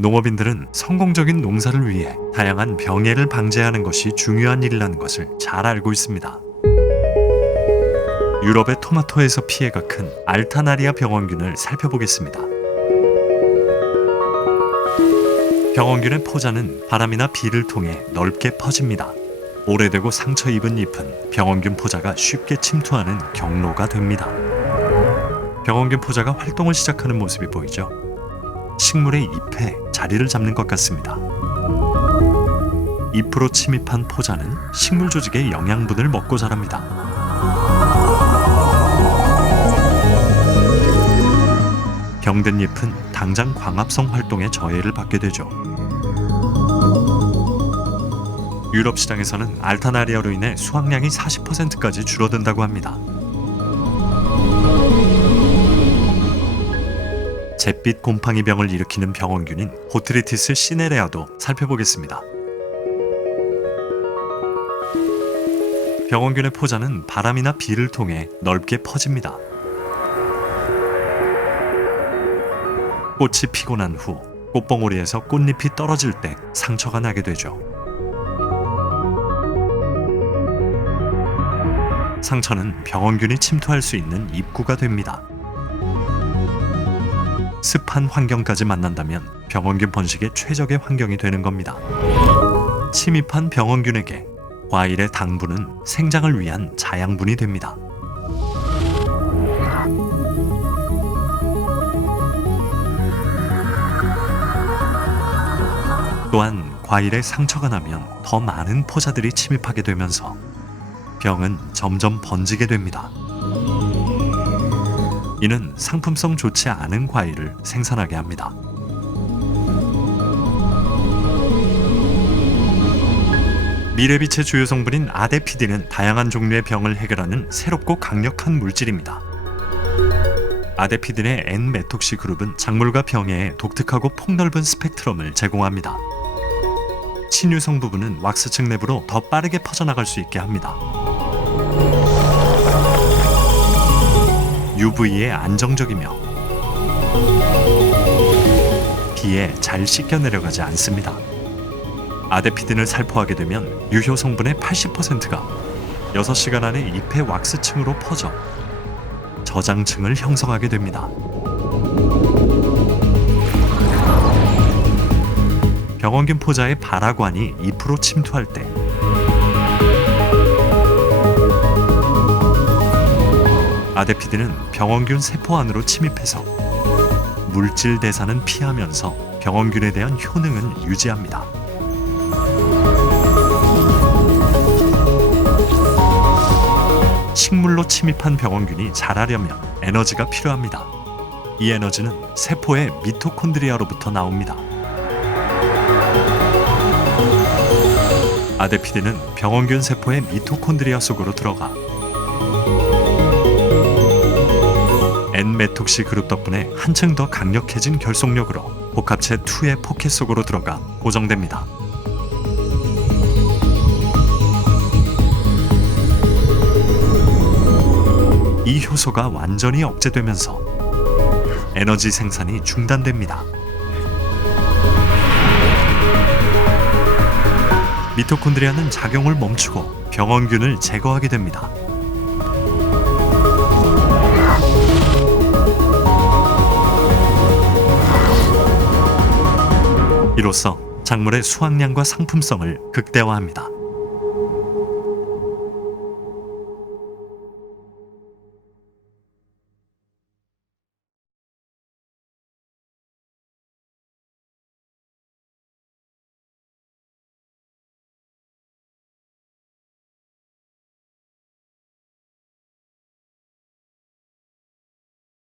농업인들은 성공적인 농사를 위해 다양한 병해를 방제하는 것이 중요한 일이라는 것을 잘 알고 있습니다. 유럽의 토마토에서 피해가 큰 알타나리아 병원균을 살펴보겠습니다. 병원균의 포자는 바람이나 비를 통해 넓게 퍼집니다. 오래되고 상처 입은 잎은 병원균 포자가 쉽게 침투하는 경로가 됩니다. 병원균 포자가 활동을 시작하는 모습이 보이죠? 식물의 잎에 자리를 잡는 것 같습니다. 잎으로 침입한 포자는 식물 조직의 영양분을 먹고 자랍니다. 병든 잎은 당장 광합성 활동에 저해를 받게 되죠. 유럽 시장에서는 알타나리아로 인해 수확량이 40%까지 줄어든다고 합니다. 잿빛 곰팡이 병을 일으키는 병원균인 호트리티스 시네레아도 살펴보겠습니다. 병원균의 포자는 바람이나 비를 통해 넓게 퍼집니다. 꽃이 피고 난 후 꽃봉오리에서 꽃잎이 떨어질 때 상처가 나게 되죠. 상처는 병원균이 침투할 수 있는 입구가 됩니다. 습한 환경까지 만난다면 병원균 번식의 최적의 환경이 되는 겁니다. 침입한 병원균에게 과일의 당분은 생장을 위한 자양분이 됩니다. 또한 과일에 상처가 나면 더 많은 포자들이 침입하게 되면서 병은 점점 번지게 됩니다. 이는 상품성 좋지 않은 과일을 생산하게 합니다. 미래빛의 주요 성분인 아데피딘은 다양한 종류의 병을 해결하는 새롭고 강력한 물질입니다. 아데피딘의 N-메톡시 그룹은 작물과 병해에 독특하고 폭넓은 스펙트럼을 제공합니다. 친유성 부분은 왁스층 내부로 더 빠르게 퍼져나갈 수 있게 합니다. UV에 안정적이며 비에 잘 씻겨 내려가지 않습니다. 아데피딘을 살포하게 되면 유효 성분의 80%가 6시간 안에 잎의 왁스층으로 퍼져 저장층을 형성하게 됩니다. 병원균 포자의 발화관이 잎으로 침투할 때 아데피딘은 병원균 세포 안으로 침입해서 물질 대사는 피하면서 병원균에 대한 효능은 유지합니다. 식물로 침입한 병원균이 자라려면 에너지가 필요합니다. 이 에너지는 세포의 미토콘드리아로부터 나옵니다. 아데피딘은 병원균 세포의 미토콘드리아 속으로 들어가 N메톡시 그룹 덕분에 한층 더 강력해진 결속력으로 복합체 2의 포켓 속으로 들어가 고정됩니다. 이 효소가 완전히 억제되면서 에너지 생산이 중단됩니다. 미토콘드리아는 작용을 멈추고 병원균을 제거하게 됩니다. 이로써 작물의 수확량과 상품성을 극대화합니다.